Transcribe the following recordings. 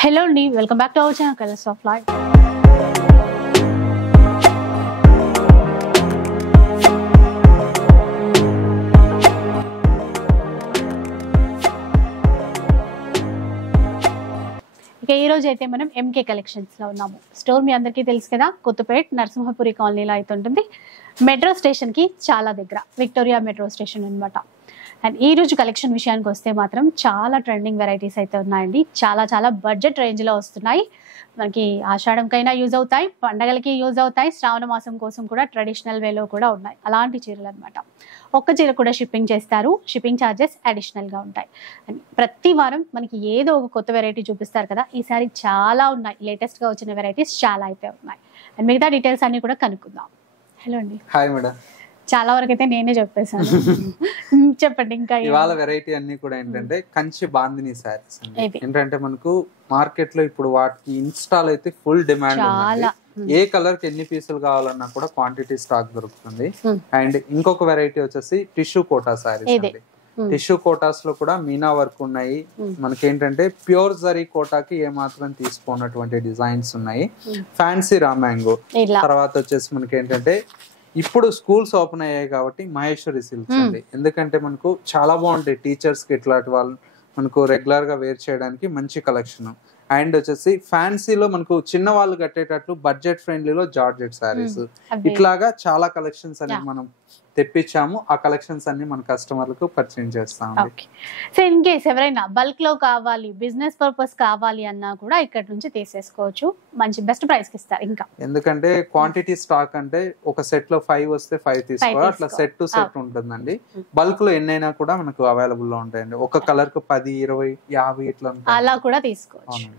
Hello Andy, welcome back to our channel Colors of Life. ఈ రోజు అయితే మనం ఎంకే కలెక్షన్స్ లో ఉన్నాము. స్టోర్ మీ అందరికీ తెలుసు కదా, కొత్తపేట్ నరసింహపురి కాలనీలో అయితే ఉంటుంది. మెట్రో స్టేషన్ కి చాలా దగ్గర, విక్టోరియా మెట్రో స్టేషన్ అన్నమాట. అండ్ ఈ రోజు కలెక్షన్ విషయానికి వస్తే మాత్రం చాలా ట్రెండింగ్ వెరైటీస్ అయితే ఉన్నాయండి. చాలా బడ్జెట్ రేంజ్ లో వస్తున్నాయి. మనకి ఆషాఢంకైనా యూజ్ అవుతాయి, పండగలకి యూజ్ అవుతాయి, శ్రావణ మాసం కోసం కూడా ట్రెడిషనల్ వేలో కూడా ఉన్నాయి. అలాంటి చీరలు అనమాట. ఒక్క చీర కూడా షిప్పింగ్ చేస్తారు, షిప్పింగ్ ఛార్జెస్ అడిషనల్ గా ఉంటాయి. అండ్ ప్రతి వారం మనకి ఏదో ఒక కొత్త వెరైటీ చూపిస్తారు కదా, ఈసారి చాలా ఉన్నాయి. లేటెస్ట్ గా వచ్చిన వెరైటీస్ చాలా అయితే ఉన్నాయి. అండ్ మిగతా డీటెయిల్స్ అన్ని కూడా కనుక్కుందాం. హలో అండి. Hi madam. చాలా వరకు అయితే నేనే చెప్పేసాను. చెప్పండి. ఇంకా ఇవాళ వెరైటీ అన్ని కూడా ఏంటంటే కంచి బాందిని శారీస్ అండి. ఏంటంటే మనకు మార్కెట్ లో ఇప్పుడు వాటికి ఇన్స్టాల్ అయితే ఫుల్ డిమాండ్ ఉంది. ఏ కలర్ కి ఎన్ని పీసులు కావాలన్నా కూడా క్వాంటిటీ స్టాక్ దొరుకుతుంది. అండ్ ఇంకొక వెరైటీ వచ్చేసి టిష్యూ కోటా శారీస్ అండి. టిష్యూ కోటాస్ లో కూడా మీనా వర్క్ ఉన్నాయి. మనకి ఏంటంటే ప్యూర్ జరీ కోటాకి ఏ మాత్రం తీసుకున్నటువంటి డిజైన్స్ ఉన్నాయి. ఫ్యాన్సీ రామ్యాంగో తర్వాత వచ్చేసి మనకి ఏంటంటే ఇప్పుడు స్కూల్స్ ఓపెన్ అయ్యాయి కాబట్టి మహేశ్వరి సిల్క్స్ ఉంది. ఎందుకంటే మనకు చాలా బాగుంటాయి టీచర్స్ కి, ఇట్లాంటి వాళ్ళు మనకు రెగ్యులర్ గా వేర్ చేయడానికి మంచి కలెక్షన్. అండ్ వచ్చేసి ఫ్యాన్సీలో మనకు చిన్న వాళ్ళు కట్టేటట్లు బడ్జెట్ ఫ్రెండ్లీలో జార్జెట్ శారీస్, ఇట్లాగా చాలా కలెక్షన్స్ అనేది మనం తెప్పించాము. ఆ కలెక్షన్స్ అన్ని మన కస్టమర్లకు పరిచయం చేస్తాము. సో ఇన్ కేస్ ఎవరైనా బల్క్ లో కావాలి, బిజినెస్ పర్పస్ కావాలి అన్నా కూడా ఇక్కడ నుంచి తీసేసుకోవచ్చు. మంచి బెస్ట్ ప్రైస్ కి ఇస్తారు. ఇంకా ఎందుకంటే క్వాంటిటీ స్టాక్ అంటే ఒక సెట్ లో 5 వస్తే 5 తీసుకోవాలి, అట్లా సెట్ టు సెట్ ఉంటుందండి. బల్క్ లో ఎన్నైనా కూడా మనకు అవైలబుల్ లో ఉంటాయండి. ఒక కలర్ కు 10, 20, 50 ఇట్లా అలా కూడా తీసుకోవచ్చు.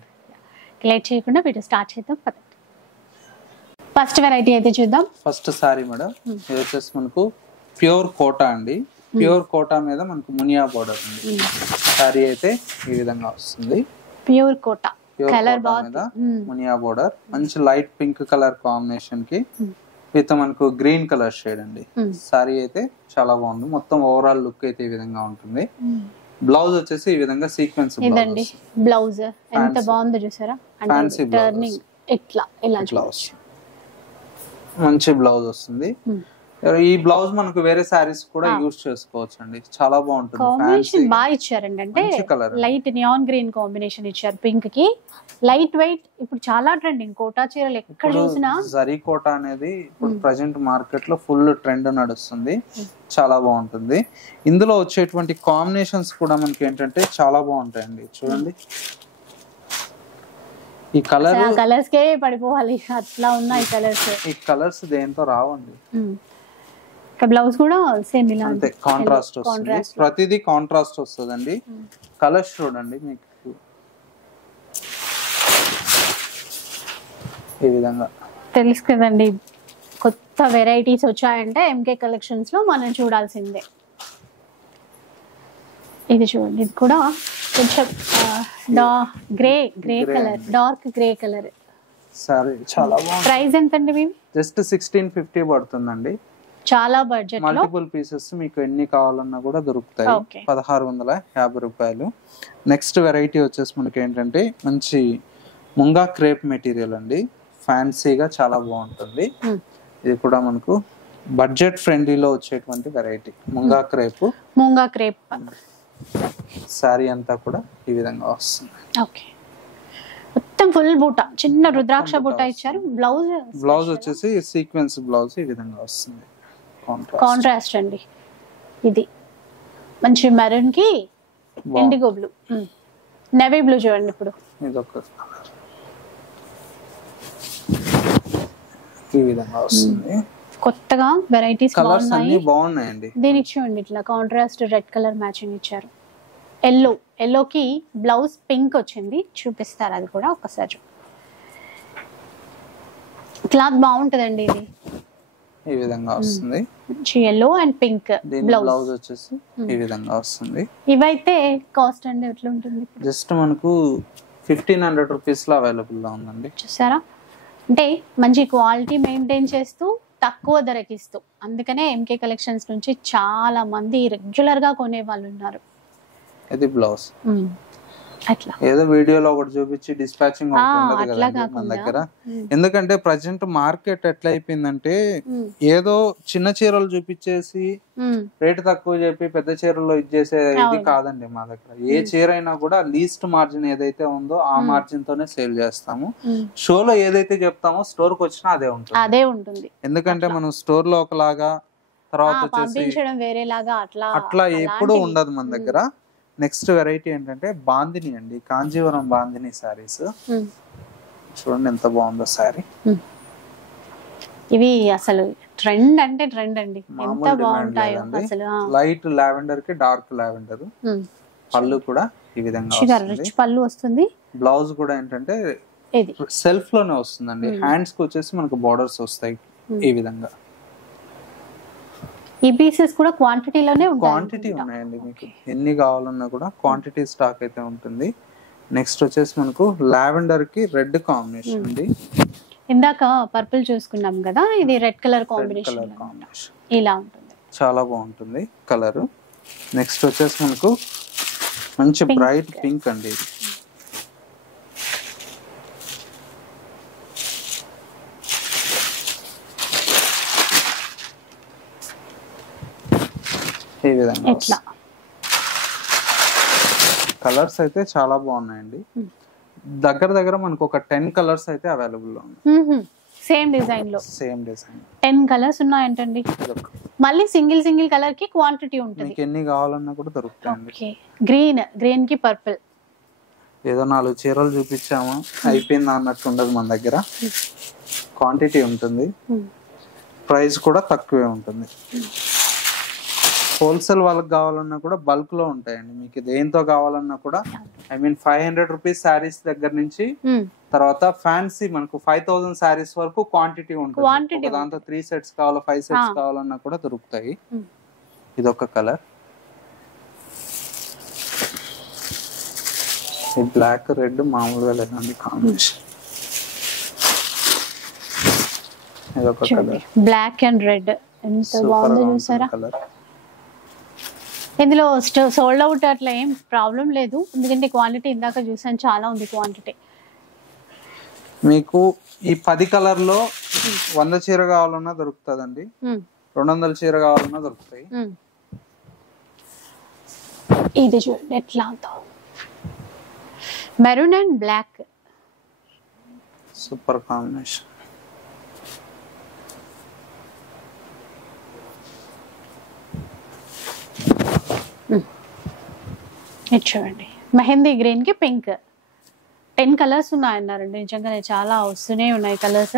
లేట్ చేయకుండా వీడియో స్టార్ట్ చేద్దాం. ఫస్ట్ వెరైటీ అయితే చూద్దాం. ఫస్ట్ సారీ మేడం, ఇది వచ్చేసి మనకు ప్యూర్ కోటా అండి. ప్యూర్ కోటా మీద మనకు మునియా బోర్డర్ ఉంది. సారీ అయితే ఈ విధంగా వస్తుంది. ప్యూర్ కోటా కలర్ మీద మునియా బోర్డర్, మంచి లైట్ పింక్ కలర్ కాంబినేషన్ కి విత్ మనకు గ్రీన్ కలర్ షేడ్ అండి. సారీ అయితే చాలా బాగుంది. మొత్తం ఓవరాల్ లుక్ అయితే ఈ విధంగా ఉంటుంది. బ్లౌజ్ వచ్చేసి ఈ విధంగా సీక్వెన్స్ ఇదండి. బ్లౌజ్ ఎంత బాగుందో చూసారా, ఫ్యాన్సీ టర్నింగ్ ఇట్లా ఇలా బ్లౌజ్, మంచి బ్లౌజ్ వస్తుంది. ఈ బ్లౌజ్ మనకు వేరే సారీస్ కూడా యూజ్ చేసుకోవచ్చు అండి. చాలా బాగుంటుంది. కాంబినేషన్ బాగా ఇచ్చారండి. అంటే లైట్ నియాన్ గ్రీన్ కాంబినేషన్ ఇచ్చారు పింక్ కి. లైట్ వెయిట్ ఇప్పుడు చాలా ట్రెండింగ్ కోటా చీరలు ఎక్కడ చూసినా. జరీ కోటా అనేది ఇప్పుడు ప్రెసెంట్ మార్కెట్ లో ఫుల్ ట్రెండ్ నడుస్తుంది. చాలా బాగుంటుంది. ఇందులో వచ్చేటువంటి కాంబినేషన్స్ కూడా మనకి ఏంటంటే చాలా బాగుంటాయండి. చూడండి, ఈ కలర్స్ కే పడిపోవాలి, అట్లా ఉన్నాయి కలర్స్. ఈ కలర్స్ దేంతో రావండి. బ్లౌజ్ కూడా సేమ్ ఇలా అంతే, కాంట్రాస్ట్ వస్తుంది. ప్రతిదీ కాంట్రాస్ట్ వస్తుందండి. కలర్స్ చూడండి, మీకు ఈ విధంగా తెలుసు కదండి. కొత్త వెరైటీస్ వచ్చాయంటే ఎంకే కలెక్షన్స్ లో మనం చూడాల్సిందే. ఇది చూడండి, ఇది కూడా కొంచెం grey colour, dark grey colour. సరే, చాలా బాగుంది. ప్రైస్ ఎంత అండి మీవి? జస్ట్ 1650 పడుతుందండి. చాలా బడ్జెట్. మల్టిపుల్ పీసెస్ మీకు ఎన్ని కావాలన్నా కూడా దొరుకుతాయి. 1650 రూపాయలు. నెక్స్ట్ వెరైటీ వచ్చేసి మనకి ఏంటంటే మంచి ముంగా క్రేప్ మెటీరియల్ అండి. ఫ్యాన్సీగా చాలా బాగుంటుంది. ఇది కూడా మనకు బడ్జెట్ ఫ్రెండ్లీలో వచ్చేటువంటి వెరైటీ ముంగా క్రేప్. సారీ అంతా కూడా ఈ విధంగా వస్తుంది. ఓకే, మొత్తం ఫుల్ బూట, చిన్న రుద్రాక్ష బూట ఇచ్చారు. బ్లౌజ్ వచ్చేసి సీక్వెన్స్ బ్లౌజ్ ఈ విధంగా వస్తుంది. కాంట్రాస్ట్ అండి. ఇది మంచి మెరూన్ కి ఇండిగో బ్లూ, నేవీ బ్లూ చూడండి. ఇప్పుడు ఇదొక ఈ విధంగా వస్తుంది. కొత్తగా వెరైటీస్ బాగున్నాయండి. దీనికి చూడండి, ఇట్లా కాంట్రాస్ట్ రెడ్ కలర్ మ్యాచింగ్ ఇచ్చారు. ఎల్లోకి బ్లౌజ్ పింక్ వచ్చింది. చూపిస్తారు అది కూడా ఒకసారి. క్లాత్ బాగుంటదండి. ఇది ఈ విధంగా వస్తుంది. ఎల్లో అండ్ పింక్ బ్లౌజ్ వచ్చేసి ఈ విధంగా వస్తుంది. ఇవైతే కాస్ట్ అండి ఎట్లా ఉంటుంది? జస్ట్ మనకు 1500 రూపీస్ లో అవైలబుల్ గా ఉందండి. చూసారా, అంటే మంచి క్వాలిటీ మెయింటైన్ చేస్తూ తక్కువ ధరకి ఇస్తూ. అందుకనే ఎంకే కలెక్షన్స్ నుంచి చాలా మంది రెగ్యులర్ గా కొనే వాళ్ళు ఉన్నారు. ఇది బ్లౌజ్. అట్లా ఏదో వీడియోలో ఒకటి చూపించి డిస్పాచింగ్ ఉండదు కదండి మన దగ్గర. ఎందుకంటే ప్రజెంట్ మార్కెట్ ఎట్లా అయిపోయిందంటే ఏదో చిన్న చీరలు చూపించేసి రేట్ తక్కువ చెప్పి పెద్ద చీరల్లో ఇచ్చేసే ఇది కాదండి మా దగ్గర. ఏ చీర అయినా కూడా లీస్ట్ మార్జిన్ ఏదైతే ఉందో ఆ మార్జిన్ తోనే సేల్ చేస్తాము. షోలో ఏదైతే చెప్తామో స్టోర్ కి వచ్చినా అదే ఉంటుంది. ఎందుకంటే మనం స్టోర్ లో ఒకలాగా తర్వాత వచ్చేసి అట్లా ఎప్పుడు ఉండదు మన దగ్గర. నెక్స్ట్ వెరైటీ ఏంటంటే బాందిని అండి, కాంజీవరం బాందిని సారీస్. చూడండి ఎంత బాగుందో సారీ. ఇవి అసలు ట్రెండ్ అంటే ట్రెండ్ అండి, ఎంత బాగుంటాయో అసలు. లైట్ లావెండర్ కి డార్క్ లావెండర్. పళ్ళు కూడా ఈ విధంగా రిచ్ పళ్ళు వస్తుంది. బ్లౌజ్ కూడా ఏంటంటే సెల్ఫ్ లోనే వస్తుందండి. హ్యాండ్స్ కి వచ్చేసి మనకు బోర్డర్స్ వస్తాయి ఈ విధంగా. ఈ పీసెస్ కూడా క్వాంటిటీలోనే ఉంటాయి. క్వాంటిటీ ఉన్నాయండి, మీకు ఎన్ని కావాలన్నా కూడా క్వాంటిటీ స్టాక్ అయితే ఉంటుంది. నెక్స్ట్ వచ్చేసి మనకు లావెండర్ కి రెడ్ కాంబినేషన్ అండి. ఇందాక పర్పుల్ చూసుకున్నాం కదా, ఇది రెడ్ కలర్ కాంబినేషన్ ఇలా ఉంటుంది. చాలా బాగుంటుంది కలర్. నెక్స్ట్ వచ్చేసి మనకు మంచి బ్రైట్ పింక్ అండి. ఈ విధంగా కలర్స్ అయితే చాలా బాగున్నాయండి. దగ్గర మనకు ఒక 10 కలర్స్ అయితే అవైలబుల్ లో ఉన్నాయి. సేమ్ డిజైన్ 10 కలర్స్ ఉన్నాయంటండి. మళ్ళీ సింగిల్ కలర్ కి క్వాంటిటీ ఉంటుంది. మీకు ఎన్ని కావాలన్నా కూడా దొరుకుతాయండి. గ్రీన్ కి పర్పుల్. ఏదో 4 చీరలు చూపించామా అయిపోయిందా అన్నట్టు ఉండదు మన దగ్గర. క్వాంటిటీ ఉంటుంది, ప్రైస్ కూడా తక్కువే ఉంటుంది. హోల్సేల్ వాళ్ళకి కావాలన్నా కూడా బల్క్ లో ఉంటాయండి. మీకు దేంతో కావాలన్నా కూడా ఐ మీన్ 500 రూపీస్ శారీస్ దగ్గర నుంచి తర్వాత ఫ్యాన్సీ మనకు 5000 శారీస్ వరకు క్వాంటిటీ ఉంటుంది. దాంతో 3 సెట్స్ కావాలా 5 సెట్స్ కావాలన్నా కూడా దొరుకుతాయి. ఇదొక కలర్. ఈ బ్లాక్ రెడ్ మామూలుగా లేదండి కాంబినేషన్. ఇదొక కలర్, బ్లాక్ అండ్ రెడ్. ఎంత బాగుందో చూసారా. ఇందులో సోల్డ్ అవుట్ అట్లా ఏం ప్రాబ్లం లేదు, ఎందుకంటే క్వాంటిటీ ఇందాక చూసాను చాలా ఉంది క్వాంటిటీ. మీకు ఈ 10 కలర్ లో 100 చీర కావాలన్నా దొరుకుతుందండి, 200 చీర కావాలన్నా దొరుకుతాయి. ఇది చూడండి ఎట్లా ఉందో, maroon and black, super combination. ఇది చూడండి మెహందీ గ్రీన్ కి పింక్. 10 కలర్స్ ఉన్నాయన్నారండి. నిజంగానే చాలా వస్తూనే ఉన్నాయి కలర్స్.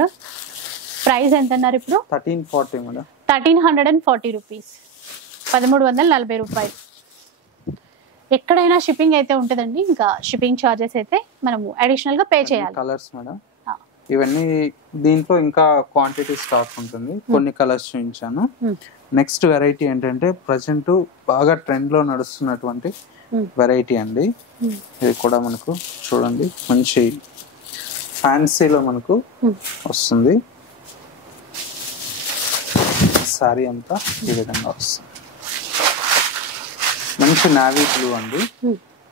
ప్రైస్ ఎంత అన్నారు ఇప్పుడు? 1340 మేడం. 1340 రూపీస్, 1340 రూపాయలు. ఎక్కడైనా షిప్పింగ్ అయితే ఉంటుందండి, ఇంకా షిప్పింగ్ చార్జెస్ అయితే మనము అడిషనల్ గా పే చేయాలి. కలర్స్ మేడం ఇవన్నీ, దీంట్లో ఇంకా క్వాంటిటీ స్టాక్ ఉంటుంది. కొన్ని కలర్స్ చూపించాను. నెక్స్ట్ వెరైటీ ఏంటంటే ప్రజెంట్ బాగా ట్రెండ్ లో నడుస్తున్నటువంటి వెరైటీ అండి. ఇది కూడా మనకు చూడండి మంచి ఫ్యాన్సీలో మనకు వస్తుంది. సారీ అంతా ఈ విధంగా వస్తుంది. మంచి నావీ బ్లూ అండి.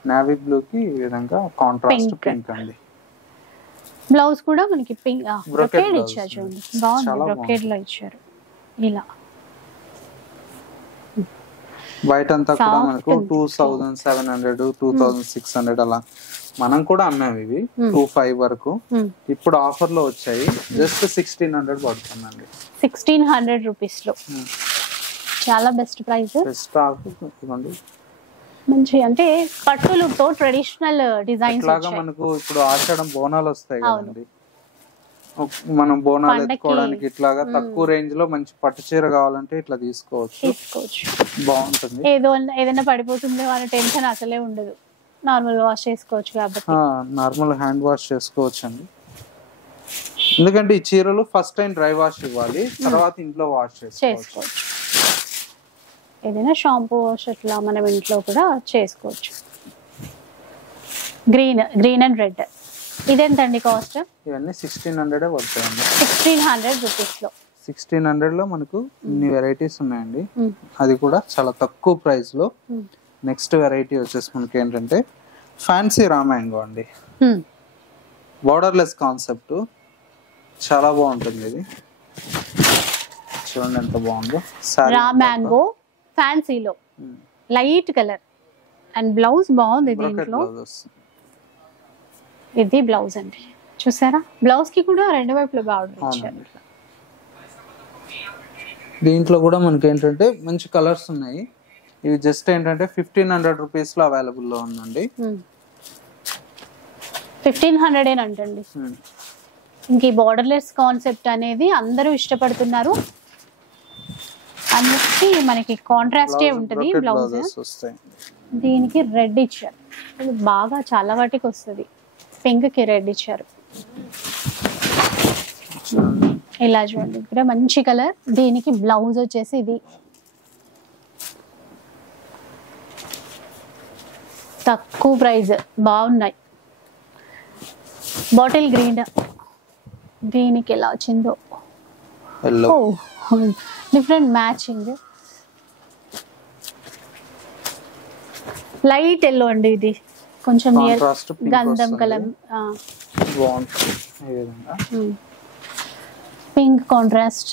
నావీ బ్లూ కి ఈ విధంగా కాంట్రాస్ట్ పింక్ అండి. బ్లౌజ్ కూడా మనకి పింక్ బ్రొకేడ్ ఇచ్చారు చూడండి, బాగుంది. బ్రొకేడ్ లో ఇచ్చారు ఇలా. బయట అంతా కూడా మనకు 2700 2600 అలా మనం కూడా అమ్మాము. ఇవి 2500 వరకు. ఇప్పుడు ఆఫర్ లో వచ్చాయి, జస్ట్ 1600 పడుతుందండి. 1600 రూపీస్ లో చాలా బెస్ట్ ప్రైస్. Best offer. మంచి అంటే పట్టులతో ట్రెడిషనల్ డిజైన్స్ లాగా మనకు ఇప్పుడు ఆషాఢం బోనాలు వస్తాయి కదండి, మనం బోనాలు ఎత్తుకోవడానికి ఇట్లాగా తక్కువ రేంజ్ లో మంచి పట్టు చీర కావాలంటే ఇట్లా తీసుకోవచ్చు. బాగుంటుంది. ఏదైనా పడిపోతుందో అనే టెన్షన్ అసలే ఉండదు, నార్మల్ గా వాష్ చేసుకోవచ్చు కాబట్టి. నార్మల్ హ్యాండ్ వాష్ చేసుకోవచ్చు అండి. ఎందుకంటే ఈ చీరలు ఫస్ట్ టైం డ్రై వాష్ ఇవ్వాలి, తర్వాత ఇంట్లో వాష్ చేసుకోవచ్చు. ఏదైనా షాంపూ వాష్ అట్లా మనం ఇంట్లో కూడా చేసుకోవచ్చు. Green and red. ఇదేంటండి కాస్ట్? ఇవన్నీ 1600 పడతాయండి. 1600 రూపీస్ లో. 1600 లో మనకు ఇన్ని వెరైటీస్ ఉన్నాయండి, అది కూడా చాలా తక్కువ ప్రైస్ లో. నెక్స్ట్ వెరైటీ వచ్చేసి మనకి ఏంటంటే ఫ్యాన్సీ రా మ్యాంగో అండి, బోర్డర్లెస్ కాన్సెప్ట్, చాలా బాగుంటుంది ఇది. చూడండి ఎంత బాగుందో. రా మ్యాంగో ఫ్యాన్సీలో లైట్ కలర్ అండ్ బ్లౌజ్ బాగుంది దీంట్లో. ఇది బ్లౌజ్ అండి, చూసారా బ్లౌజ్ కి కూడా రెండు వైపులు బాగుంది. దీంట్లో కూడా మనకి ఏంటంటే మంచి కలర్స్ ఉన్నాయి. ఇవి జస్ట్ ఏంటంటే 1500 రూపీస్ లో అవైలబుల్ లో ఉందండి. 1500 అంటండి. ఇంక ఈ బార్డర్లెస్ కాన్సెప్ట్ అనేది అందరూ ఇష్టపడుతున్నారు. అన్నిటికీ మనకి కాంట్రాస్టే ఉంటుంది బ్లౌజ్. దీనికి రెడ్ ఇచ్చారు, ఇది బాగా చాలా వాటికి వస్తుంది. పింక్ కి రెడ్ ఇచ్చారు. ఇలా చూడండి, ఇక్కడ మంచి కలర్. దీనికి బ్లౌజ్ వచ్చేసి ఇది తక్కువ ప్రైస్, బాగున్నాయి. బాటిల్ గ్రీన్, దీనికి ఎలా వచ్చిందో డిఫరెంట్ మ్యాచింగ్. లైట్ ఎల్లో అండి, ఇది కొంచెం గంధం colour, pink contrast,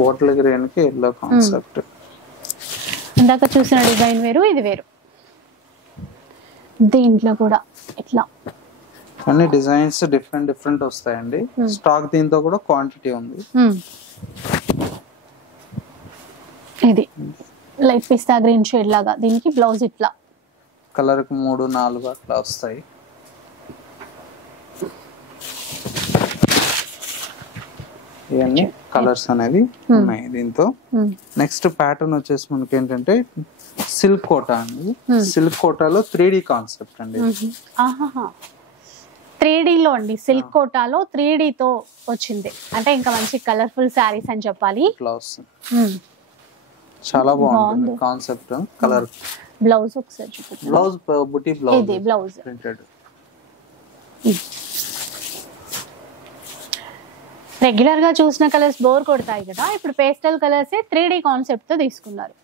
bottle green కి ఎల్లో కాన్సెప్ట్. ఇందాక చూసిన డిజైన్ వేరు, ఇది వేరు. దీంట్లో కూడా ఇట్లా అన్ని డిజైన్స్ డిఫరెంట్ వస్తాయండి. స్టాక్ దీంతో కూడా క్వాంటిటీ ఉంది. ఇది లైట్ పిస్తా గ్రీన్ షేడ్ లాగా, దీనికి బ్లౌజ్ ఇట్లా కలర్ కి 3, 4 అట్లా వస్తాయి. ఇవన్నీ కలర్స్ అనేది ఉన్నాయి దీంతో. నెక్స్ట్ ప్యాటర్న్ వచ్చేసి మనకి ఏంటంటే సిల్క్ కోటా అండి. సిల్క్ కోటాలో 3D కాన్సెప్ట్ అండి. 3D లో అండి, సిల్క్ కోటాలో 3D తో వచ్చింది అంటే ఇంకా మంచి కలర్ఫుల్ శారీస్ అని చెప్పాలి. బ్లౌజ్ చాలా బాగుంది కాన్సెప్ట్. కలర్ బ్లౌజ్ ఒకసారి చూపిస్తాను. బ్లౌజ్ బుటీ బ్లౌజ్, ఇది బ్లౌజ్ ప్రింటెడ్. రెగ్యులర్ గా చూసిన కలర్స్ బోర్ కొడతాయి కదా, ఇప్పుడు పేస్టల్ కలర్స్ 3D కాన్సెప్ట్ తో తీసుకున్నారు.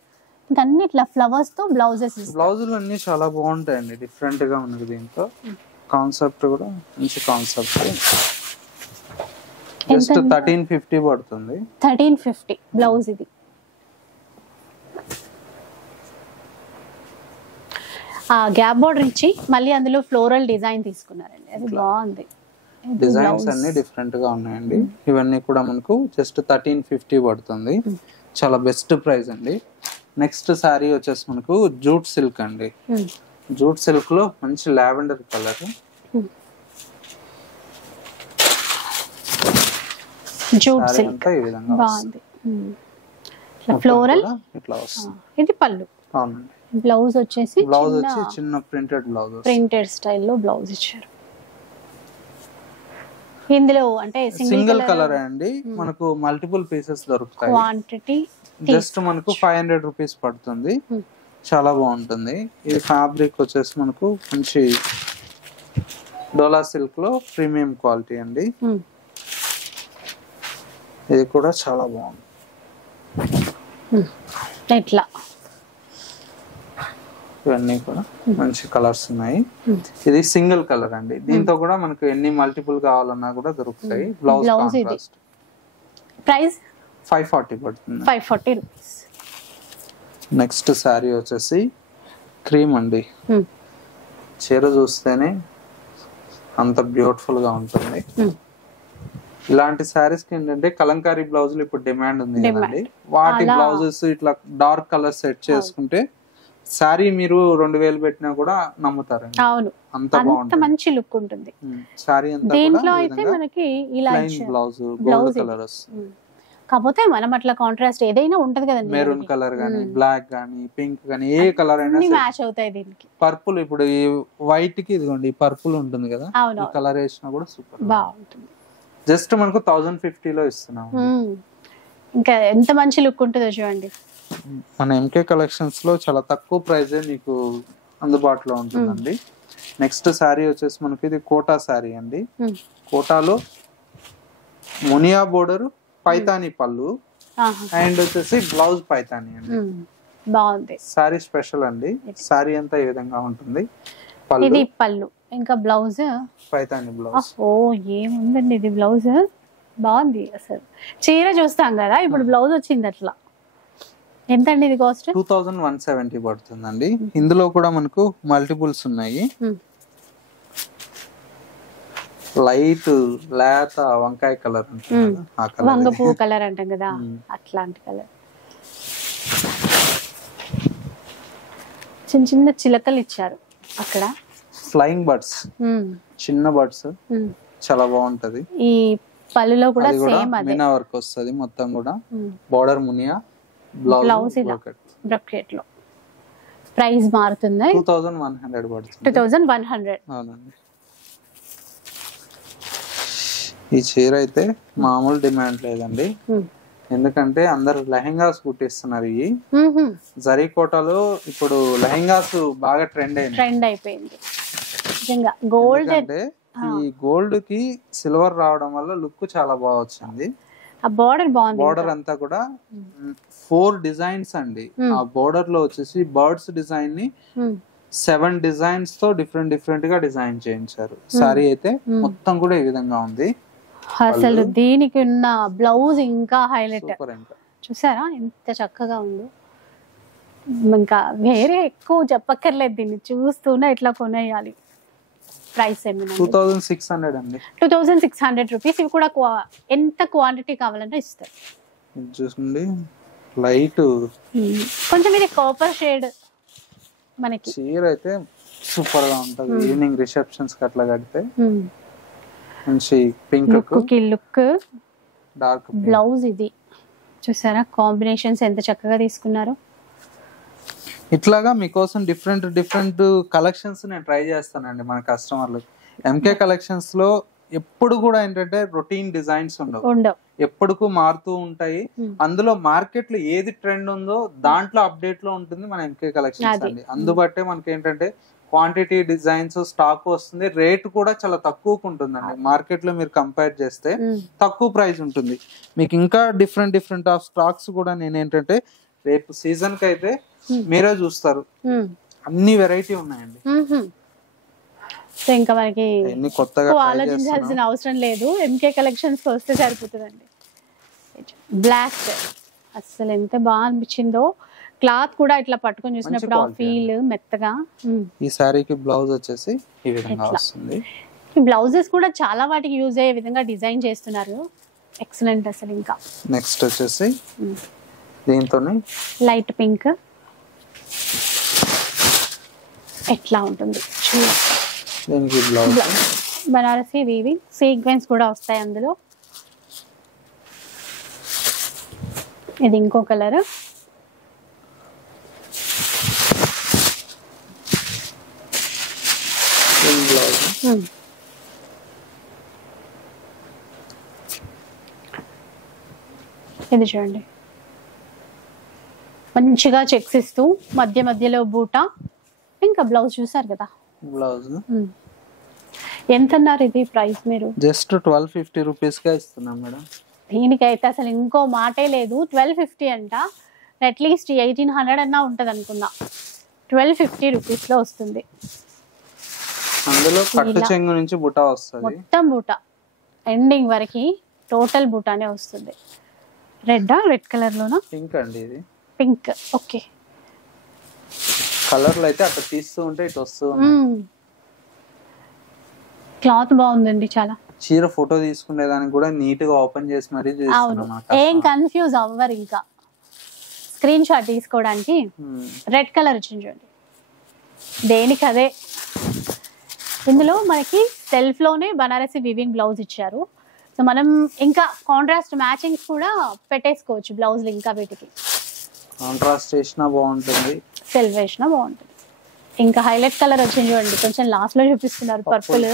ఇంకా అన్ని ఇట్లా ఫ్లవర్స్ తో బ్లౌజెస్. బ్లౌజులు అన్ని చాలా బాగుంటాయండి, డిఫరెంట్ గా ఉన్నది. దీంతో కాన్సెప్ట్ కూడా మంచి కాన్సెప్ట్. జస్ట్ 1350 పడుతుంది. 1350 బ్లౌజ్. ఇది ఆ గ్యాప్ బోర్డర్ ఇచ్చి మళ్ళీ అందులో ఫ్లోరల్ డిజైన్ తీసుకున్నారండి, అది బాగుంది. డిజైన్స్ అన్ని డిఫరెంట్ గా ఉన్నాయండి. ఇవన్నీ కూడా మనకు జస్ట్ 1350 పడుతుంది. చాలా బెస్ట్ ప్రైస్ అండి. నెక్స్ట్ శారీ వచ్చేసి మనకు జూట్ సిల్క్ అండి. జూట్ సిల్క్ లో మంచి లావెండర్ కలర్. జూట్ సిల్క్ ఈ విధంగా బాగుంది. ఫ్లోరల్ ఇట్లా వస్తుంది. ఇది పళ్ళు. అవునండి. బ్లౌజ్ వచ్చేసి చిన్న ప్రింటెడ్ బ్లౌజ్, ప్రింటెడ్ స్టైల్లో బ్లౌజ్ ఇచ్చారు. ఇందులో అంటే సింగిల్ కలర్ అండి, మనకు మల్టిపుల్ పీసెస్ దొరుకుతాయి. క్వాంటిటీ జస్ట్ మనకు 500 రూపీస్ పడుతుంది. చాలా బాగుంటుంది. ఇది ఫ్యాబ్రిక్ వచ్చేసి మనకు మంచి డోలా సిల్క్ లో ప్రీమియం క్వాలిటీ అండి. ఇది కూడా చాలా బాగుంది. ఇట్లా ఇవన్నీ కూడా మంచి కలర్స్ ఉన్నాయి. ఇది సింగిల్ కలర్ అండి. దీంతో కూడా మనకు ఎన్ని మల్టిపుల్ కావాలన్నా కూడా దొరుకుతాయి. Blouse contrast. ప్రైస్ 540 పడుతుంది. 540 రూపీస్. నెక్స్ట్ శారీ వచ్చేసి క్రీమ్ అండి. చీర చూస్తేనే అంత బ్యూటిఫుల్ గా ఉంటుంది. ఇలాంటి శారీస్ కి ఏంటంటే కలంకారీ బ్లౌజులు ఇప్పుడు డిమాండ్ ఉంది కదండి. వాటి బ్లౌజెస్ ఇట్లా డార్క్ కలర్ సెట్ చేసుకుంటే శారీ మీరు 2000 పెట్టినా కూడా నమ్ముతారండి. అవును, అంత మంచి లుక్ ఉంటుంది శారీ అంతా. దీంట్లో అయితే మనకి ఇలా బ్లౌజ్ గోల్డ్ కలర్ వస్తుంది. కాకపోతే మనం అట్లా కాంట్రాస్ట్ ఏదైనా ఉంటది కదండి, మెరూన్ కలర్ గానీ, బ్లాక్ గానీ, పింక్ గానీ, ఏ కలర్ అయినా మ్యాచ్ అవుతాయి దీనికి. పర్పుల్ ఇప్పుడు ఈ వైట్ కి ఇదిగోండి పర్పుల్ ఉంటుంది కదా, ఈ కలర్ వేసినా కూడా సూపర్ బాగుంటుంది. జస్ట్ మనకు 1050 లో ఇస్తున్నాం. ఇంకా ఎంత మంచి లుక్ ఉంటుందో చూడండి. మన ఎంకే కలెక్షన్స్ లో చాలా తక్కువ ప్రైస్ మీకు అందుబాటులో ఉంటుందండి. నెక్స్ట్ శారీ వచ్చేసి మనకి ఇది కోటా శారీ అండి. కోటాలో మునియా బోర్డర్, పైతాని పళ్ళు అండ్ వచ్చేసి బ్లౌజ్ పైతాని అండి. బాగుంది. సారీ స్పెషల్ అండి. సారీ అంతా ఈ విధంగా ఉంటుంది. ఇది పళ్ళు, ఇంకా బ్లౌజ్ పైతాని బ్లౌజ్. ఓ ఏముందండి ఇది బ్లౌజ్, బాగుంది. అసలు చీర చూస్తాం కదా, ఇప్పుడు బ్లౌజ్ వచ్చింది అట్లా. ఎంత అండి ఇది కాస్ట్? 2170 పడుతుందండి. ఇందులో కూడా మనకు మల్టిపుల్స్ ఉన్నాయి. లైట్ లేత వంకాయ కలర్, వంగ పువ్వు కలర్ అంటాం కదా, అట్లాంటి కలర్. చిన్న చిన్న చిలకలు ఇచ్చారు అక్కడ, ఫ్లయింగ్ బర్డ్స్, చిన్న బర్డ్స్, చాలా బాగుంటది. ఈ పళ్ళులో కూడా సేమ్ అదే మీనా వర్క్ వస్తది మొత్తం కూడా. బోర్డర్ మునియా, బ్లౌజ్ బ్రొకెట్ లో. ప్రైస్ మారుతుంది, 2100 పడుతుంది. 2100. అవునండి. ఈ చీర అయితే మామూలు డిమాండ్ లేదండి, ఎందుకంటే అందరు లెహెంగాస్ కుట్టిస్తున్నారు. ఈ జరీ కోటలో ఇప్పుడు లెహెంగాస్ బాగా ట్రెండ్ అయిపోయింది. గోల్డ్ అంటే ఈ గోల్డ్ కి సిల్వర్ రావడం వల్ల లుక్ చాలా బాగా వచ్చింది. ఆ బోర్డర్ బాగుంది. బోర్డర్ అంతా కూడా 4 డిజైన్స్ అండి. ఆ బోర్డర్ లో వచ్చేసి బర్డ్స్ డిజైన్ ని 7 డిజైన్స్ తో డిఫరెంట్ డిఫరెంట్ గా డిజైన్ చేయించారు. సారీ అయితే మొత్తం కూడా ఈ విధంగా ఉంది. అసలు దీనికి ఉన్న బ్లౌజ్ ఇంకా హైలైట్, చూసారా ఎంత చక్కగా ఉందో. ఇంకా వేరే ఎక్కువ చెప్పక్కర్లేదు, దీన్ని చూస్తూనే ఇట్లా కొనేయాలి. ప్రైస్ ఏమైనా 2600 అండి. 2600 రూపీస్. ఇవి కూడా ఎంత క్వాంటిటీ కావాలంటే ఇస్తారు. చూసుకోండి, లైట్ కొంచెం ఇది కాపర్ షేడ్. మనకి చీర అయితే సూపర్ గా ఉంటది. ఈవినింగ్ రిసెప్షన్స్ కి అట్లా కడితే మంచి పింక్ లుక్. డార్క్ బ్లౌజ్ ఇది చూసారా, కాంబినేషన్స్ ఎంత చక్కగా తీసుకున్నారు. ఇట్లాగా మీకోసం డిఫరెంట్ డిఫరెంట్ కలెక్షన్స్ నేను ట్రై చేస్తానండి మన కస్టమర్లు. ఎంకే కలెక్షన్స్ లో ఎప్పుడు కూడా ఏంటంటే రొటీన్ డిజైన్స్ ఉండవు, ఎప్పుడుకు మారుతూ ఉంటాయి. అందులో మార్కెట్ లో ఏది ట్రెండ్ ఉందో దాంట్లో అప్డేట్ లో ఉంటుంది మన ఎంకే కలెక్షన్స్ అండి. అందుబట్టే మనకి ఏంటంటే క్వాంటిటీ డిజైన్స్ స్టాక్ వస్తుంది. రేట్ కూడా చాలా తక్కువకు ఉంటుందండి. మార్కెట్ లో మీరు కంపేర్ చేస్తే తక్కువ ప్రైస్ ఉంటుంది. మీకు ఇంకా డిఫరెంట్ డిఫరెంట్ ఆఫ్ స్టాక్స్ కూడా నేను ఏంటంటే రేపు సీజన్ కి అయితే మీరే చూస్తారు, అన్ని వెరైటీ ఉన్నాయండి. ఇంకా మనకి కొత్తగా ఆలోచించాల్సిన అవసరం లేదు, ఎంకే కలెక్షన్స్ వస్తే సరిపోతుందండి. బ్లాక్ అసలు ఎంత బాగా అనిపించిందో. క్లాత్ కూడా ఇట్లా పట్టుకొని చూసినప్పుడు ఆ ఫీల్ మెత్తగా. ఈ సారీకి బ్లౌజ్ వచ్చేసి ఈ విధంగా వస్తుంది. ఈ బ్లౌజెస్ కూడా చాలా వాటికి యూజ్ అయ్యే విధంగా డిజైన్ చేస్తున్నారు. ఎక్సలెంట్ అసలు. ఇంకా నెక్స్ట్ వచ్చేసి దీంతోనే లైట్ పింక్ ఎట్లా ఉంటుంది. దీనికి బ్లౌజ్ బనారసి వీవింగ్ సీక్వెన్స్ కూడా వస్తాయి అందులో. ఇది ఇంకో కలర్. ఇది చూడండి, మంచిగా చెక్స్ ఇస్తూ మధ్య మధ్యలో బూటా, ఇంకా బ్లౌజ్ చూసారు కదా. బ్లౌజ్ ఎంత అన్నారు ఇది ప్రైస్? మీరు జస్ట్ 1250 రూపీస్ గా ఇస్తున్నాం మేడం. దీనికైతే అసలు ఇంకో మాటే లేదు. 1250 అంట. అట్లీస్ట్ 1800 అన్నా ఉంటది అనుకున్నా. 1250 రూపీస్ లో వస్తుంది. అందులో కట్టు చెంగు నుంచి బుటా వస్తుంది, మొత్తం బుటా ఎండింగ్ వరకు టోటల్ బుటానే వస్తుంది. రెడ్ కలర్ లోనా? పింక్ అండి ఇది. Pink, okay. కలర్లు అయితే అక్కడ తీస్తూ ఉంటే ఇటు వస్తూ క్లాత్ బాగుందండి చాలా. చీర ఫోటో తీసుకునే దానికి కూడా నీట్ గా ఓపెన్ చేసి మరీ ఏం కన్ఫ్యూజ్ అవ్వరు. ఇంకా స్క్రీన్ షాట్ తీసుకోవడానికి రెడ్ కలర్ వచ్చింది చూడండి, దేనికి అదే. ఇందులో మనకి సెల్ఫ్ లోనే బనారసి వివింగ్ బ్లౌజ్ ఇచ్చారు. సో మనం ఇంకా కాంట్రాస్ట్ మ్యాచింగ్స్ కూడా పెట్టేసుకోవచ్చు బ్లౌజ్. ఇంకా వీటికి కాంట్రాస్ట్ వేసినా బాగుంటుంది, సెల్ఫ్ వేసినా బాగుంటుంది. ఇంకా హైలైట్ కలర్ వచ్చింది చూడండి, కొంచెం లాస్ట్ లో చూపిస్తున్నారు, పర్పుల్.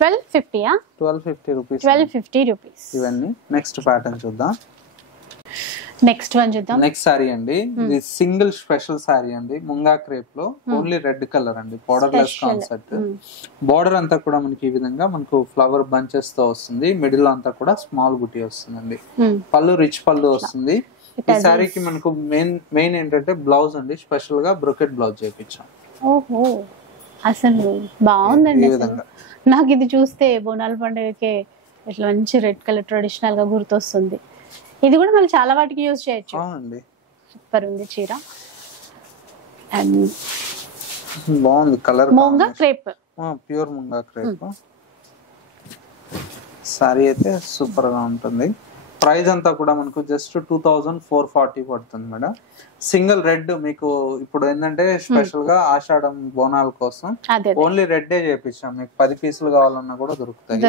1250 1250 రూపీస్ ఇవన్నీ. నెక్స్ట్ ప్యాటర్న్ చూద్దాం. నెక్స్ట్ వన్ చూద్దాం. నెక్స్ట్ సారీ అండి, ఇది సింగిల్ స్పెషల్ సారీ అండి. ముంగా క్రేప్ లో ఓన్లీ రెడ్ కలర్ అండి, బోర్డర్ లెస్ కాన్సెప్ట్. బోర్డర్ అంతా కూడా మనకి ఈ విధంగా మనకు ఫ్లవర్ బంచెస్ తో వస్తుంది. మిడిల్ అంతా కూడా స్మాల్ బుటీ వస్తుందండి. పళ్ళు రిచ్ పళ్ళు వస్తుంది. ఈ సారీకి మనకు మెయిన్ ఏంటంటే బ్లౌజ్ అండి, స్పెషల్ గా బ్రొకెట్ బ్లౌజ్ చేయించాం. ఓహో, అసలు బాగుందండి. నాకు ఇది చూస్తే బోనాల పండుగకే ఇట్లా మంచి రెడ్ కలర్ ట్రెడిషనల్ గా గుర్తొస్తుంది. ఇది కూడా మళ్ళీ చాలా వాటికి యూజ్ చేయొచ్చు. అవునండి, సూపర్ ఉంది చీర. అండ్ బాగుంది colour. Munga crepe, pure munga crepe sorry అయితే సూపర్ గా ఉంటుంది. ప్రైస్ అంతా కూడా మనకు జస్ట్ 2440 పడుతుంది మేడం. సింగిల్ రెడ్ మీకు ఇప్పుడు ఏంటంటే స్పెషల్ గా ఆషాఢం బోనాల కోసం ఓన్లీ రెడ్ చేపించాం. మీకు 10 పీసులు కావాలన్నా కూడా దొరుకుతాయి.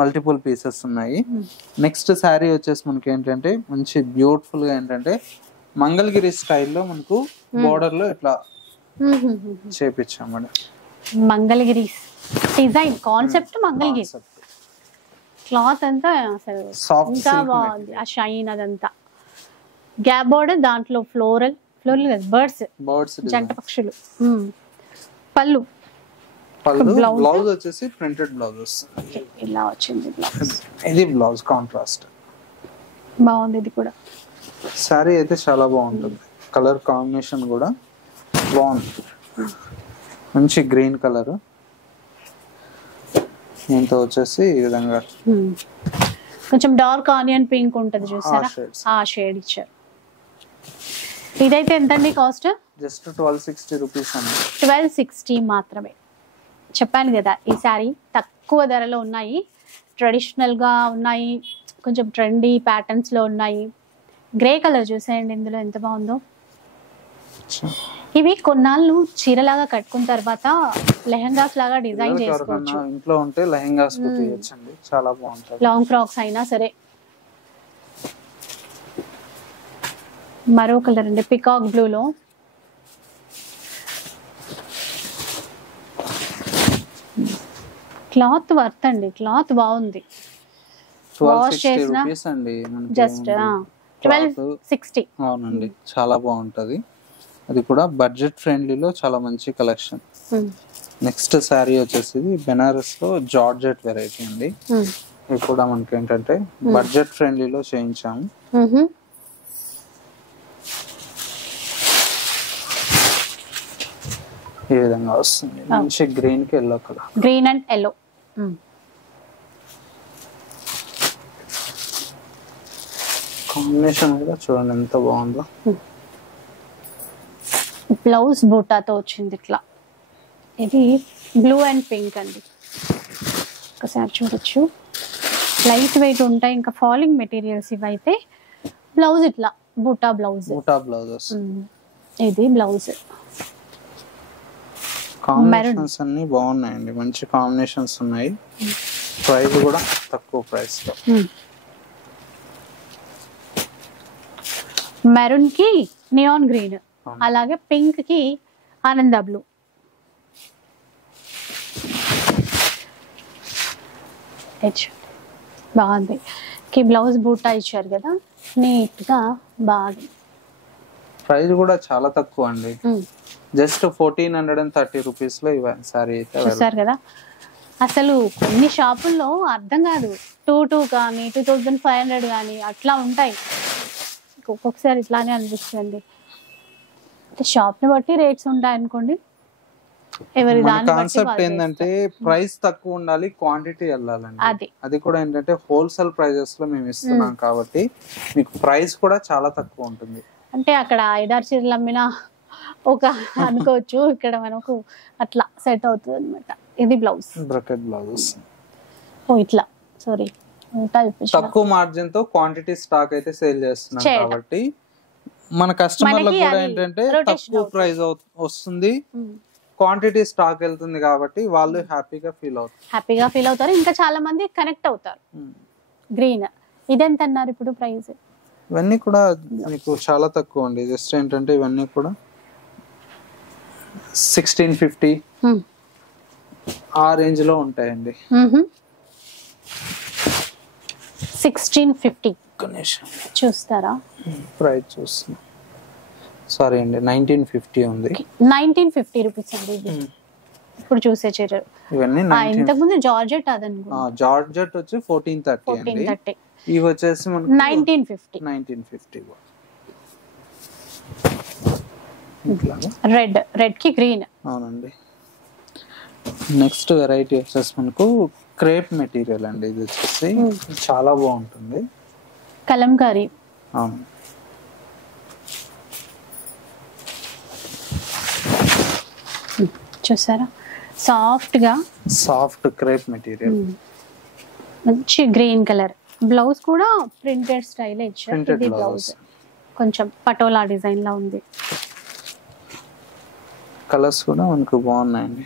మల్టిపుల్ పీసెస్ ఉన్నాయి. నెక్స్ట్ శారీ వచ్చేసి మనకి ఏంటంటే మంచి బ్యూటిఫుల్ గా ఏంటంటే మంగళగిరి స్టైల్లో మనకు బోర్డర్ లో ఇట్లా చేపించాం madam. Mangalagiri design concept, Mangalagiri cloth అంతా అసలు ఇంకా బాగుంది. ఆ షైన్ అదంతా గ్యాప్ బోర్డర్, దాంట్లో ఫ్లోరల్ బర్డ్స్ జంట పక్షులు. పళ్ళు బ్లౌజ్ వచ్చేసి ప్రింటెడ్ బ్లౌజ్ ఇలా వచ్చింది. ఇది బ్లౌజ్ కాంట్రాస్ట్ బాగుంది. ఇది కూడా సారీ అయితే చాలా బాగుంటుంది. కలర్ కాంబినేషన్ కూడా బాగుంది, మంచి గ్రీన్ కలర్. దీంతో వచ్చేసి ఈ విధంగా కొంచెం డార్క్ ఆనియన్ పింక్ ఉంటది చూసారా, ఆ షేడ్ ఇచ్చారు. ఇదైతే ఎంతండి కాస్ట్? జస్ట్ 1260 రూపీస్ అండి. 1260 మాత్రమే. చెప్పాను కదా, ఈ సారీ తక్కువ ధరలో ఉన్నాయి, ట్రెడిషనల్ గా ఉన్నాయి, కొంచెం ట్రెండీ ప్యాటర్న్స్ లో ఉన్నాయి. గ్రే కలర్ చూసేయండి ఇందులో ఎంత బాగుందో. ఇవి కొన్నాళ్ళు చీరలాగా కట్టుకున్న తర్వాత లెహంగాస్ లాగా డిజైన్ చేసుకోవచ్చు. ఇంట్లో ఉంటే లెహంగాస్ కుట్టియొచ్చండి, చాలా బాగుంటాయి. లాంగ్ ఫ్రాక్స్ అయినా సరే. మరో కలర్ అండి, పికాక్ బ్లూ లో. క్లాత్ వర్త్ అండి, క్లాత్ బాగుంది. వాష్ చేసిన జస్ట్ 1260. అవునండి, చాలా బాగుంటది. అది కూడా బడ్జెట్ ఫ్రెండ్లీలో చాలా మంచి కలెక్షన్. నెక్స్ట్ శారీ వచ్చేసి బెనారస్ లో జార్జెట్ వెరైటీ అండి. ఇది కూడా మనకి ఏంటంటే బడ్జెట్ ఫ్రెండ్లీలో చేయించాము. ఈ విధంగా వస్తుంది, మంచి గ్రీన్ కి yellow colour. Green and yellow combination కూడా చూడండి ఎంత బాగుందో. బ్లౌజ్ బూటాతో వచ్చింది ఇట్లా. ఇది బ్లూ అండ్ పింక్ అండి, ఒకసారి చూడొచ్చు. లైట్ వెయిట్ ఉంటాయి, ఇంకా ఫాలింగ్ మెటీరియల్స్ ఇవైతే. బ్లౌజ్ ఇట్లా బూటా బ్లౌజ్. ఇది బ్లౌజ్. కాంబినేషన్స్ అన్ని బాగున్నాయండి, మంచి కాంబినేషన్స్ ఉన్నాయి. ప్రైస్ కూడా తక్కువ ప్రైస్ లో. మెరూన్ కి నియాన్ గ్రీన్, అలాగే పింక్ కి ఆనంద బ్లూ. బాగుంది. కి బ్లౌజ్ బూటా ఇచ్చారు కదా, నీట్ గా బాగా. ప్రైస్ కూడా చాలా తక్కువ అండి, జస్ట్ 1430 రూపీస్ లో సారీ అయితే చూసారు కదా. అసలు కొన్ని షాపుల్లో అర్థం కాదు, 2200 కానీ 2500 కానీ అట్లా ఉంటాయి. ఒక్కొక్కసారి ఇట్లానే అనిపిస్తుంది. షాప్ ని బట్టి రేట్స్ ఉంటాయి అనుకోండి. ఎవరి దాని కాన్సెప్ట్ ఏంటంటే ప్రైస్ తక్కువ ఉండాలి, క్వాంటిటీ వెళ్ళాలండి. అది కూడా ఏంటంటే హోల్సేల్ ప్రైజెస్ లో మేము ఇస్తున్నాం కాబట్టి మీకు ప్రైస్ కూడా చాలా తక్కువ ఉంటుంది. అంటే అక్కడ 5-6 చీరలు అమ్మినా ఒక అనుకోవచ్చు, ఇక్కడ మనకు అట్లా సెట్ అవుతుంది అనమాట. ఇది బ్లౌజ్, బ్రకెట్ బ్లౌజ్. ఓ ఇట్లా, సారీ, తక్కువ మార్జిన్ తో క్వాంటిటీ స్టాక్ అయితే సేల్ చేస్తున్నాం కాబట్టి మన కస్టమర్లకు కూడా ఏంటంటే తక్కువ ప్రైస్ వస్తుంది, క్వాంటిటీ స్టాక్ వెళ్తుంది కాబట్టి వాళ్ళు హ్యాపీగా ఫీల్ అవుతారు. ఇంకా చాలా మంది కనెక్ట్ అవుతారు. గ్రీన్ ఇదెంత అన్నారు ఇప్పుడు ప్రైస్? ఇవన్నీ కూడా మీకు చాలా తక్కువ అండి. జస్ట్ ఏంటంటే ఇవన్నీ కూడా 1650 ఆ రేంజ్ లో ఉంటాయండి. 1650 చూస్తారా? ప్రైస్ చూస్తున్నా, సారీ అండి 1950 ఉంది. 1950 రూపీస్ అండి ఇది ఇప్పుడు చూసే చీర. ఇవన్నీ ఇంతకు ముందు జార్జెట్ అదనుకో, జార్జెట్ వచ్చి 1430 అండి. ఇవి వచ్చేసి మనకు 1950. రెడ్ కి గ్రీన్. అవునండి. నెక్స్ట్ వెరైటీ వచ్చేసి మనకు క్రేప్ మెటీరియల్ అండి. ఇది వచ్చేసి చాలా బాగుంటుంది. కలంకారీ. అవును. చూసారా సాఫ్ట్ క్రేప్ మెటీరియల్. మంచి గ్రీన్ కలర్. బ్లౌజ్ కూడా ప్రింటెడ్ స్టైల్ ఇచ్చారు. ఇది బ్లౌజ్ కొంచెం పటోలా డిజైన్ లా ఉంది. కలర్స్ కూడా మనకు బాగున్నాయండి.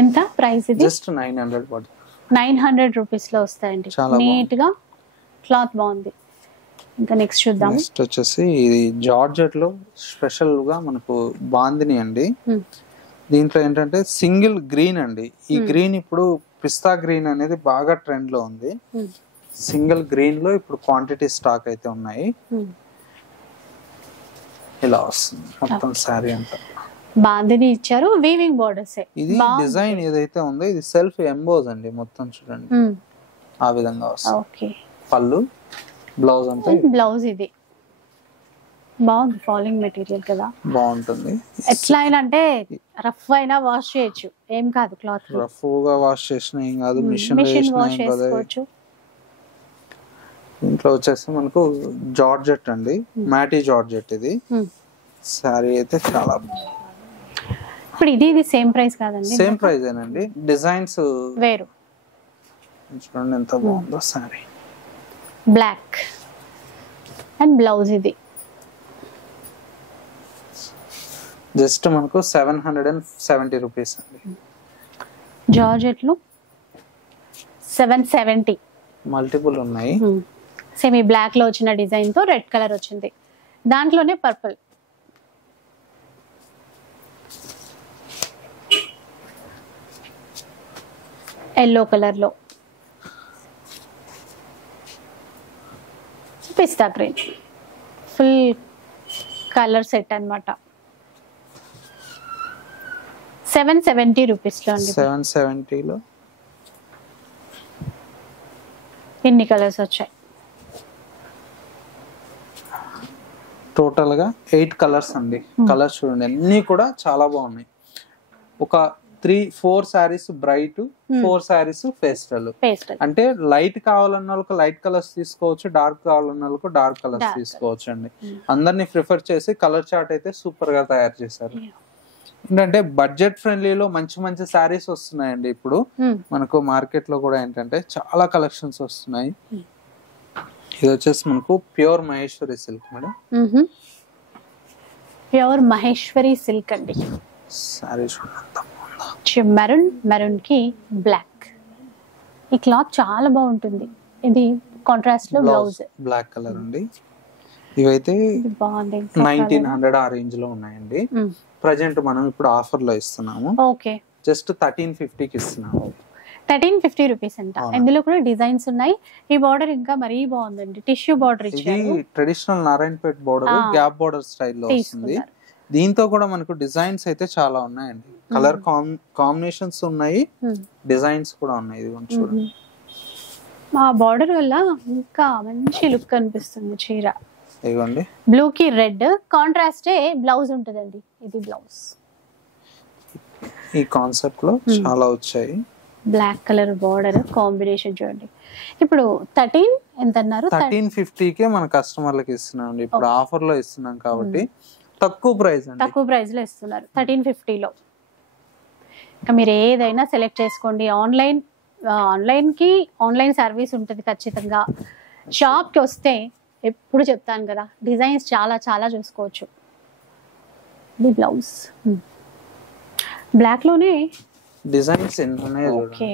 ఎంత ప్రైస్ ఇది? జస్ట్ 900 పడుతుంది. 900 రూపీస్ లో వస్తాయండి. నీట్ గా క్లాత్ బాగుంది. ఇంకా నెక్స్ట్ చూద్దాం. నెక్స్ట్ వచ్చేసి ఇది జార్జెట్ లో స్పెషల్ గా మనకు బాందిని అండి. దీంట్లో ఏంటంటే సింగిల్ గ్రీన్ అండి. ఈ గ్రీన్ ఇప్పుడు పిస్తా గ్రీన్ అనేది బాగా ట్రెండ్ లో ఉంది. సింగిల్ గ్రీన్ లో ఇప్పుడు క్వాంటిటీ స్టాక్ అయితే ఉన్నాయి. ఇలా వస్తుంది మొత్తం సారీ అంతా. బాందిని ఇచ్చారు. Weaving borders. ఇది డిజైన్ ఏదైతే ఉందో ఇది సెల్ఫ్ ఎంబోజ్ అండి. మొత్తం చూడండి ఆ విధంగా వస్తుంది. ఓకే. పళ్ళు, బ్లౌజ్ అంతా. బ్లౌజ్ ఇది బాగుంది. ఫాలింగ్ మెటీరియల్ కదా, బాగుంటుంది. ఎట్లా అయినా అంటే రఫ్ అయినా వాష్ చేయొచ్చు, ఏం కాదు. క్లాత్ రఫ్ గా వాష్ చేసినా ఏం కాదు, మిషన్ వాష్ చేసుకోవచ్చు. ఇంట్లో వచ్చేసి మనకు జార్జెట్ అండి, మ్యాటీ జార్జెట్. ఇది సారీ అయితే చాలా. ఇప్పుడు ఇది సేమ్ ప్రైస్ కాదండి? సేమ్ ప్రైస్ ఏనండి, డిజైన్స్ వేరు. చూడండి ఎంత బాగుందో సారీ. బ్లాక్ అండ్ బ్లౌజ్ ఇది జస్ట్ మనకు 770 రూపీస్ అండి. జార్జెట్ లో 770 మల్టిపుల్ ఉన్నాయి. సేమ్ ఈ బ్లాక్ లో వచ్చిన డిజైన్ తో రెడ్ కలర్ వచ్చింది, దాంట్లోనే పర్పుల్. ఎల్లో కలర్ లో పిస్తా గ్రీన్, ఫుల్ కలర్ సెట్ అన్నమాట. 770 రూపీస్ లో అండి. 770 లో ఎన్ని కలర్స్ వచ్చాయి? టోటల్ గా 8 కలర్స్ అండి. కలర్స్ చూడండి అన్ని కూడా చాలా బాగున్నాయి. ఒక 3-4 సారీస్ బ్రైట్, 4 సారీస్ పేస్టల్. అంటే లైట్ కావాలన్న వాళ్ళకి లైట్ కలర్స్ తీసుకోవచ్చు, డార్క్ కావాలన్న వాళ్ళకి డార్క్ కలర్స్ తీసుకోవచ్చు అండి. అందరినీ ప్రిఫర్ చేసి కలర్ చార్ట్ అయితే సూపర్ గా తయారు చేశారు. ఏంటంటే బడ్జెట్ ఫ్రెండ్లీలో మంచి మంచి సారీస్ వస్తున్నాయండి. ఇప్పుడు మనకు మార్కెట్ లో కూడా ఏంటంటే చాలా కలెక్షన్స్ వస్తున్నాయి. ఇది వచ్చేసి మనకు pure Maheshwari silk madam. Pure Maheshwari silk అండి. సారీ మెరూన్ కి బ్లాక్. ఈ క్లాత్ చాలా బాగుంటుంది. ఇది కాంట్రాస్ట్ లో బ్లౌజ్ బ్లాక్ కలర్ అండి. ఇవైతే 1900 ఆ రేంజ్ లో ఉన్నాయండి. ప్రజెంట్ మనం ఇప్పుడు ఆఫర్ లో ఇస్తున్నాము. ఓకే. జస్ట్ 1350 కి ఇస్తున్నాము. 1350 రూపీస్ అంట. ఇందులో కూడా డిజైన్స్ ఉన్నాయి. ఈ బార్డర్ ఇంకా మరీ బాగుందండి, టిష్యూ బార్డర్ ఇచ్చారు. ఇది traditional Narayanpet border, gap border స్టైల్లో వస్తుంది. దీంతో కూడా మనకు డిజైన్స్ అయితే చాలా ఉన్నాయండి. కలర్ కాంబినేషన్స్ ఉన్నాయి, డిజైన్స్ కూడా ఉన్నాయి. ఇది చూడండి. ఆ బార్డర్ వల్ల ఇంకా మంచి లుక్ అనిపిస్తుంది చీర. ఇదిగోండి బ్లూ కి రెడ్ కాంట్రాస్ట్ బ్లౌజ్ ఉంటుందండి. ఇది బ్లౌజ్. ఈ కాన్సెప్ట్ లో చాలా వచ్చాయి. బ్లాక్ కలర్ బార్డర్ కాంబినేషన్ చూడండి. ఇప్పుడు 13 ఎంత అన్నారు? 1350 కే మన కస్టమర్లకు ఇస్తున్నాం అండి. ఇప్పుడు ఆఫర్ లో ఇస్తున్నాం కాబట్టి తక్కువ ప్రైస్ అండి. తక్కువ ప్రైస్ లో ఇస్తున్నారు 1350 లో. ఇంకా మీరు ఏదైనా సెలెక్ట్ చేసుకోండి. ఆన్లైన్ సర్వీస్ ఉంటుంది ఖచ్చితంగా. షాప్ కి వస్తే ఎప్పుడు చెప్తాను కదా, డిజైన్స్ చాలా చాలా చూసుకోవచ్చు. ఇది బ్లౌజ్ బ్లాక్ లోనే డిజైన్స్ ఎన్ని ఉన్నాయి. ఓకే.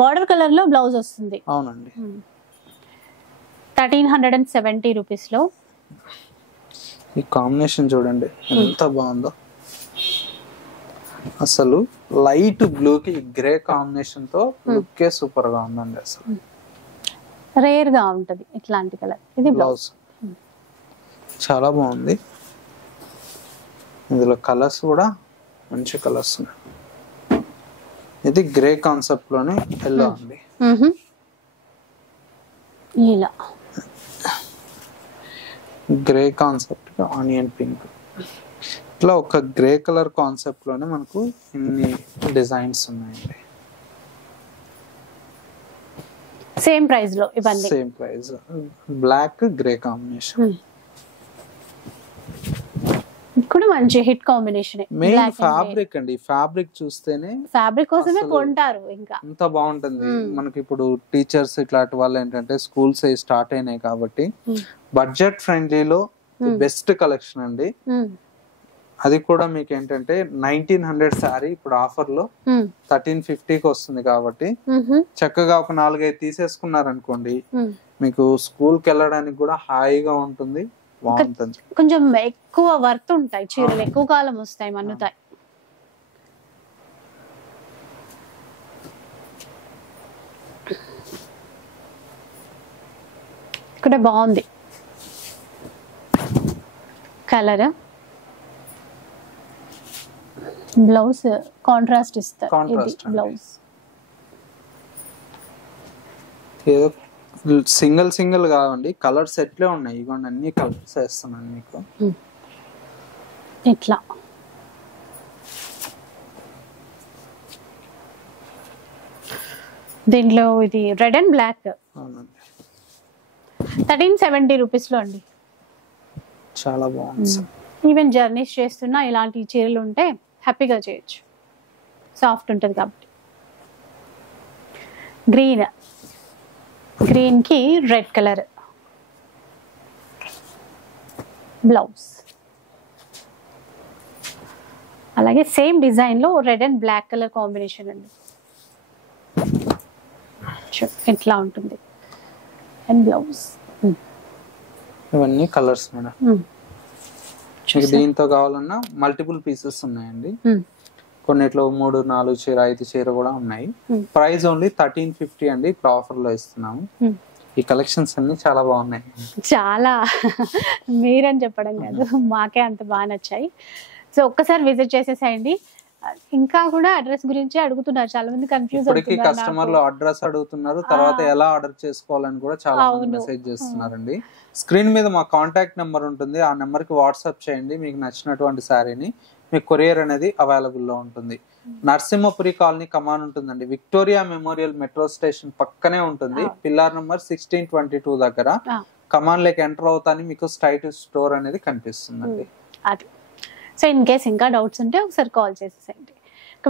బార్డర్ కలర్ లో బ్లౌజ్ వస్తుంది. అవునండి. 1370 రూపీస్ లో. ఈ కాంబినేషన్ చూడండి ఎంత బాగుందో. అసలు లైట్ బ్లూ కి గ్రే కాంబినేషన్ తో లుక్ సూపర్ గా ఉందండి. అసలు రేర్ గా ఉంటది ఇట్లాంటి కలర్. ఇది బ్లౌజ్ చాలా బాగుంది. ఇందులో కలర్స్ కూడా మంచి కలర్స్ ఉన్నాయి. ఇది గ్రే కాన్సెప్ట్ లోనే ఎల్లో అండి. ఇలా గ్రే కాన్సెప్ట్ ఆనియన్ పింక్, ఇట్లా ఒక గ్రే కలర్ కాన్సెప్ట్ లోనే మనకు ఇన్ని డిజైన్స్ ఉన్నాయండి. సేమ్ ప్రైస్ లో ఇవన్నీ, same price, black grey combination. కూడా మంచి హిట్ కాంబినేషన్. మెయిన్ ఫ్యాబ్రిక్ అండి, ఫ్యాబ్రిక్ చూస్తేనే ఫ్యాబ్రిక్ కోసమే కొంటారు. ఇంకా అంత బాగుంటుంది. మనకి ఇప్పుడు టీచర్స్ ఇట్లాంటి వాళ్ళు ఏంటంటే స్కూల్స్ స్టార్ట్ అయినాయి కాబట్టి బడ్జెట్ ఫ్రెండ్లీలో బెస్ట్ కలెక్షన్ అండి. అది కూడా మీకు ఏంటంటే 1900 శారీ ఇప్పుడు ఆఫర్ లో 1350కి వస్తుంది కాబట్టి చక్కగా ఒక 4-5 తీసేసుకున్నారనుకోండి, మీకు స్కూల్ కి వెళ్ళడానికి కూడా హాయిగా ఉంటుంది, బాగుంటుంది. కొంచెం ఎక్కువ వర్త్ ఉంటాయి చీరలు, ఎక్కువ కాలం వస్తాయి, మన్నుతాయి. ఇక్కడ బాగుంది కలర్. బ్లౌజ్ కాంట్రాస్ట్ ఇస్తారు, ఇది బ్లౌజ్. ఏదో సింగిల్ కావండి, కలర్ సెట్లే ఉన్నాయి. ఇవ్వండి అన్ని కలర్స్ వేస్తున్నాను మీకు. ఇట్లా దీంట్లో ఇది రెడ్ అండ్ బ్లాక్. అవునండి, 1370 రూపీస్ లో అండి. చాలా బాగుంది. ఈవెన్ జర్నీస్ చేస్తున్నా ఇలాంటి చీరలు ఉంటే హ్యాపీగా చేయొచ్చు, సాఫ్ట్ ఉంటుంది కాబట్టి. గ్రీన్ కి రెడ్ కలర్ బ్లౌజ్, అలాగే సేమ్ డిజైన్ లో red and black colour combination అండి. ఇట్లా ఉంటుంది అండ్ బ్లౌజ్. ఇవన్నీ కలర్స్ మేడం. దీంతో కావాలన్నా మల్టిపుల్ పీసెస్ ఉన్నాయండి. కొన్నిట్లో 3, 4 చీర, 5 చీర కూడా ఉన్నాయి. ప్రైస్ ఓన్లీ 1350 అండి, ఇప్పుడు ఆఫర్ లో ఇస్తున్నాము. ఈ కలెక్షన్స్ అన్ని చాలా బాగున్నాయి. చాలా మీరని చెప్పడం కాదు, మాకే అంత బాగా నచ్చాయి. సో ఒక్కసారి విజిట్ చేసేసేయండి. ఇంకా కూడా అడ్రస్ గురించి అడుగుతున్నారు చాలా మంది, కన్ఫ్యూజ్ అవుతున్నారు. కస్టమర్లు అడ్రస్ అడుగుతున్నారు, తర్వాత ఎలా ఆర్డర్ చేసుకోవాలని కూడా చాలా మంది మెసేజ్ చేస్తున్నారండి. స్క్రీన్ మీద మా కాంటాక్ట్ నెంబర్ ఉంటుంది, ఆ నెంబర్ కి వాట్సాప్ చేయండి. మీకు నచ్చినటువంటి శారీని మీకు కొరియర్ అనేది అవైలబుల్ లో ఉంటుంది. నరసింహపురి కాలనీ కమాన్ ఉంటుందండి, విక్టోరియా మెమోరియల్ మెట్రో స్టేషన్ పక్కనే ఉంటుంది. పిల్లర్ నెంబర్ 1622 దగ్గర కమాన్ లేక ఎంటర్ అవుతాని మీకు స్ట్రైట్ స్టోర్ అనేది కనిపిస్తుందండి. అది సో ఇన్ కేస్ ఇంకా డౌట్స్ ఉంటే ఒకసారి కాల్ చేసేసేయండి.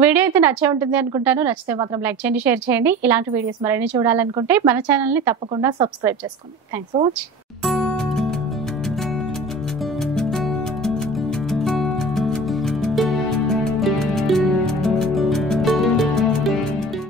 వీడియో అయితే నచ్చే ఉంటుంది అనుకుంటాను. నచ్చితే మాత్రం లైక్ చేయండి, షేర్ చేయండి. ఇలాంటి వీడియోస్ మరిన్ని చూడాలనుకుంటే మన ఛానల్ని తప్పకుండా సబ్స్క్రైబ్ చేసుకోండి. Thanks for watching.